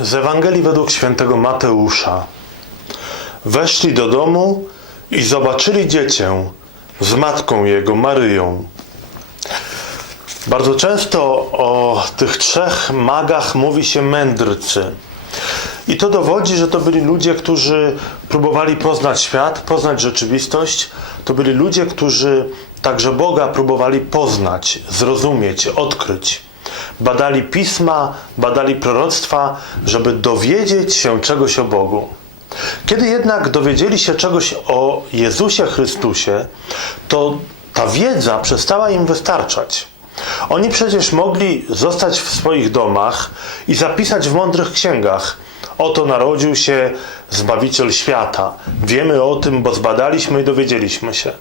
Z Ewangelii według świętego Mateusza. Weszli do domu i zobaczyli dziecię z matką jego, Maryją. Bardzo często o tych trzech magach mówi się mędrcy. I to dowodzi, że to byli ludzie, którzy próbowali poznać świat, poznać rzeczywistość. To byli ludzie, którzy także Boga próbowali poznać, zrozumieć, odkryć. Badali pisma, badali proroctwa, żeby dowiedzieć się czegoś o Bogu. Kiedy jednak dowiedzieli się czegoś o Jezusie Chrystusie, to ta wiedza przestała im wystarczać. Oni przecież mogli zostać w swoich domach i zapisać w mądrych księgach: Oto narodził się Zbawiciel świata. Wiemy o tym, bo zbadaliśmy i dowiedzieliśmy się.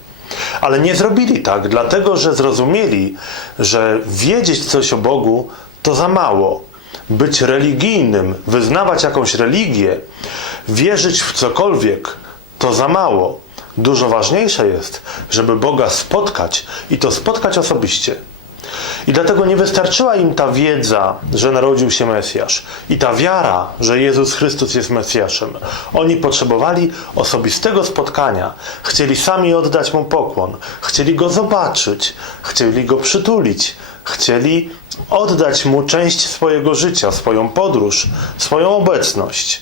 Ale nie zrobili tak, dlatego że zrozumieli, że wiedzieć coś o Bogu to za mało. Być religijnym, wyznawać jakąś religię, wierzyć w cokolwiek to za mało. Dużo ważniejsze jest, żeby Boga spotkać i to spotkać osobiście. I dlatego nie wystarczyła im ta wiedza, że narodził się Mesjasz i ta wiara, że Jezus Chrystus jest Mesjaszem. Oni potrzebowali osobistego spotkania. Chcieli sami oddać Mu pokłon. Chcieli Go zobaczyć. Chcieli Go przytulić. Chcieli oddać Mu część swojego życia, swoją podróż, swoją obecność.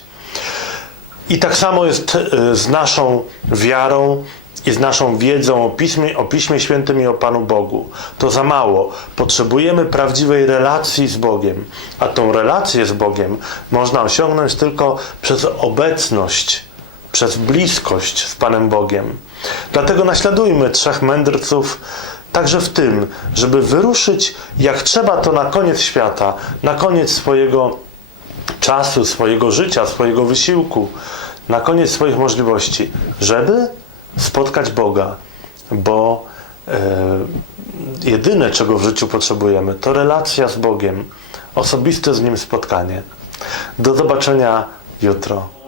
I tak samo jest e, z naszą wiarą i z naszą wiedzą o Piśmie, o Piśmie Świętym i o Panu Bogu. To za mało. Potrzebujemy prawdziwej relacji z Bogiem. A tą relację z Bogiem można osiągnąć tylko przez obecność, przez bliskość z Panem Bogiem. Dlatego naśladujmy trzech mędrców także w tym, żeby wyruszyć jak trzeba to na koniec świata, na koniec swojego czasu, swojego życia, swojego wysiłku, na koniec swoich możliwości, żeby spotkać Boga, bo e, jedyne, czego w życiu potrzebujemy, to relacja z Bogiem, osobiste z Nim spotkanie. Do zobaczenia jutro.